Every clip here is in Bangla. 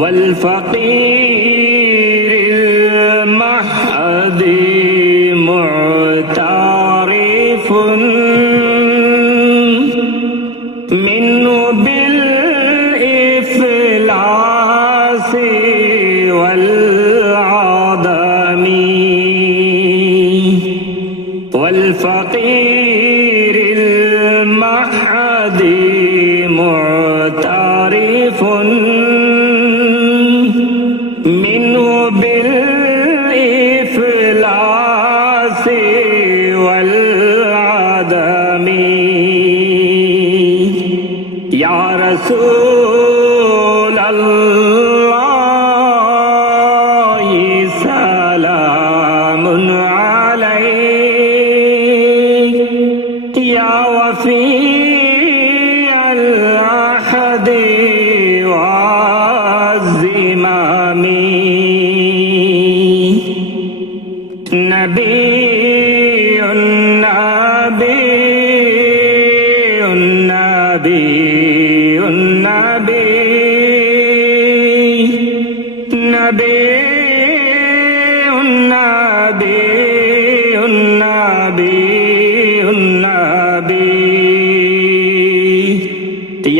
والفقير المهدي معترف منه بالإفلاس والعدم والفقير المهدي معترف منه بالإفلاس والعدم يا رسول الله سلام عليك يا وفي العهد والزمام نبي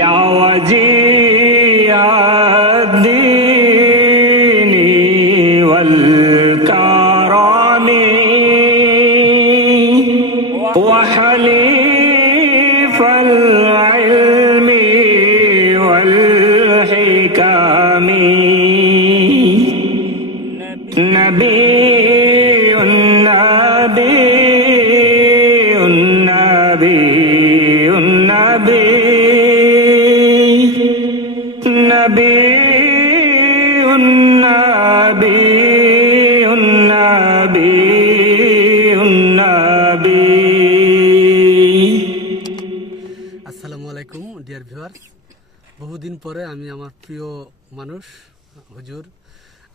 يا وجيه الدين والكرم وحليف العلم والحكم نبي আসসালামু আলাইকুম ডিয়ার ভিউয়ার্স। বহুদিন পরে আমি আমার প্রিয় মানুষ হুজুর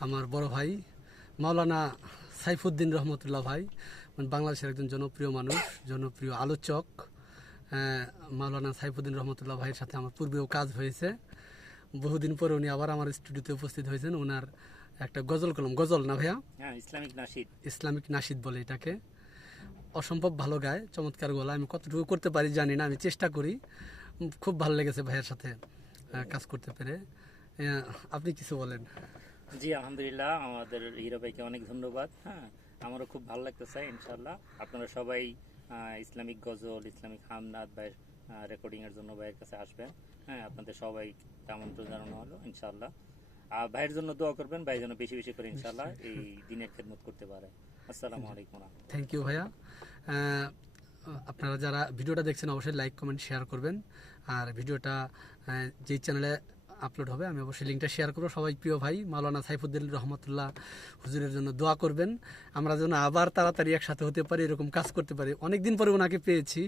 আমার বড় ভাই মাওলানা সাইফুদ্দিন রহমতুল্লাহ ভাই, বাংলাদেশের একজন জনপ্রিয় মানুষ, জনপ্রিয় আলোচক মাওলানা সাইফুদ্দিন রহমতুল্লাহ ভাইয়ের সাথে আমার পূর্বেও কাজ হয়েছে। বহুদিন পরে উনি আবার আমার স্টুডিওতে উপস্থিত হয়েছেন। ওনার একটা গজল কলম, গজল না ভাইয়া? ইসলামিক নাশিদ বলে এটাকে। অসম্ভব ভালো গায়, চমৎকার গলা। আমি কতটুকু করতে পারি জানি না, আমি চেষ্টা করি। খুব ভালো লেগেছে ভাইয়ের সাথে কাজ করতে পেরে। আপনি কিছু বলেন। জি আলহামদুলিল্লাহ, আমাদের হিরো ভাইকে অনেক ধন্যবাদ। হ্যাঁ, আমারও খুব ভালো লাগতেছে। ইনশাল্লাহ আপনারা সবাই ইসলামিক গজল, ইসলামিক হামনাদ ভাইয়ের রেকর্ডিং এর জন্য ভাইয়ের কাছে আসবেন। হ্যাঁ, আপনাদের সবাই আমন্ত্রণ জানানো হলো। ইনশাল্লাহ ভাইয়ের জন্য দোয়া করবেন, ভাই যেন বেশি বেশি করে ইনশাল্লাহ এই দিনের খেদমত করতে পারে। আসসালামু আলাইকুম। থ্যাংক ইউ ভাইয়া। আপনারা যারা ভিডিওটা দেখছেন অবশ্যই লাইক, কমেন্ট, শেয়ার করবেন। আর ভিডিওটা যেই চ্যানেলে আপলোড হবে আমি অবশ্যই লিঙ্কটা শেয়ার করবো। সবাই প্রিয় ভাই মাওলানা সাইফুদ্দিন রহমতুল্লাহ হুজুরের জন্য দোয়া করবেন, আমরা যেন আবার তাড়াতাড়ি একসাথে হতে পারি, এরকম কাজ করতে পারি। অনেকদিন পরে ওনাকে পেয়েছি।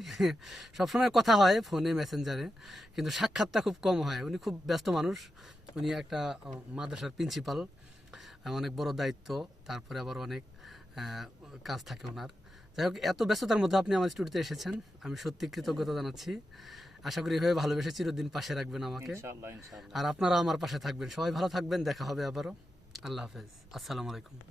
সবসময় কথা হয় ফোনে, মেসেঞ্জারে, কিন্তু সাক্ষাৎটা খুব কম হয়। উনি খুব ব্যস্ত মানুষ। উনি একটা মাদ্রাসার প্রিন্সিপাল, অনেক বড় দায়িত্ব, তারপরে আবার অনেক কাজ থাকে ওনার। যাই হোক, এত ব্যস্ততার মধ্যে আপনি আমার স্টুডিওতে এসেছেন, আমি সত্যি কৃতজ্ঞতা জানাচ্ছি। আশা করি এভাবে ভালোবেসে চিরদিন পাশে রাখবেন আমাকে, আর আপনারা আমার পাশে থাকবেন। সবাই ভালো থাকবেন, দেখা হবে আবারও। আল্লাহ হাফেজ, আসসালামু আলাইকুম।